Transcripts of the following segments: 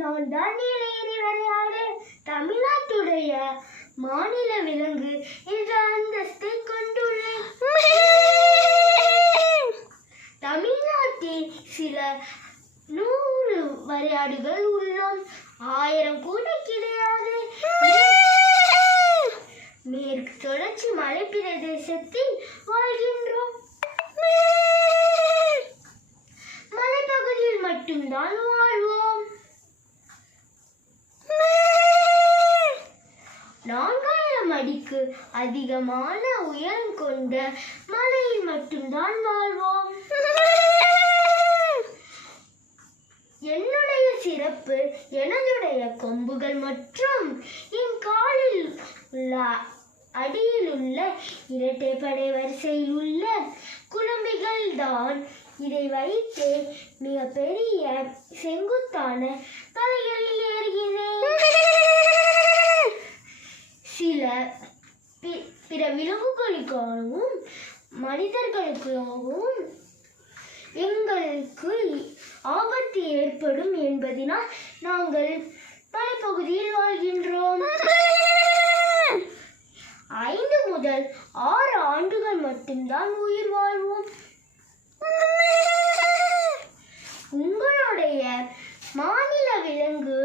நான் தான் வரையாடு தமிழ்நாட்டுடைய மாநில விலங்கு என்ற அந்தஸ்தை கொண்டுள்ளேன். தமிழ்நாட்டில் சில நூறு வரையாடுகள் உள்ளோம். ஆயிரம் கூட கிடையாது மேற்கு தொடர்ச்சி மலை பிரதேசத்தில் வாழ்கின்றோம். மலைப்பகுதியில் மட்டும்தான் நான்காயிரம் அடிக்கு அதிகமான உயரம் கொண்ட மலையில் மட்டும்தான் வாழ்வோம். என்னுடைய சிறப்பு எனதுடைய கொம்புகள் மற்றும் என் காலில் உள்ள அடியில் உள்ள இரட்டைப்படை வரிசையில் உள்ள குழம்பிகள் தான் இதை வைத்து மிக பெரிய செங்குத்தான தலைகளில் பிற விலங்குகளுக்காகவும் மனிதர்களுக்காகவும் எங்களுக்கு ஆபத்து ஏற்படும் என்பதினால் நாங்கள் மலைப்பகுதியில் வாழ்கின்றோம். ஐந்து முதல் ஆறு ஆண்டுகள் மட்டும்தான் உயிர் வாழ்வோம் உங்களுடைய மாநில விலங்கு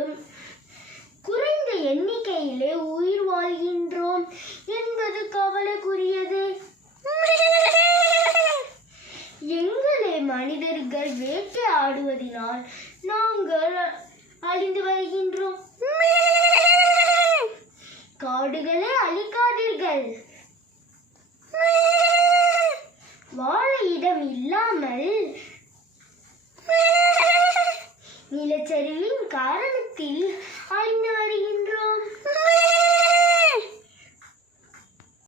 குறைந்த எண்ணிக்கையிலே உயிர் வாழ்கின்றோம் என்பது கவலைக்குரியது எங்களை மனிதர்கள் வேட்டையாடுவதினால் நாங்கள் அழிந்து வருகின்றோம். காடுகளை அழிக்காதீர்கள். வாழ இடம் இல்லாமல் நிலச்சரிவின் காரணத்தில்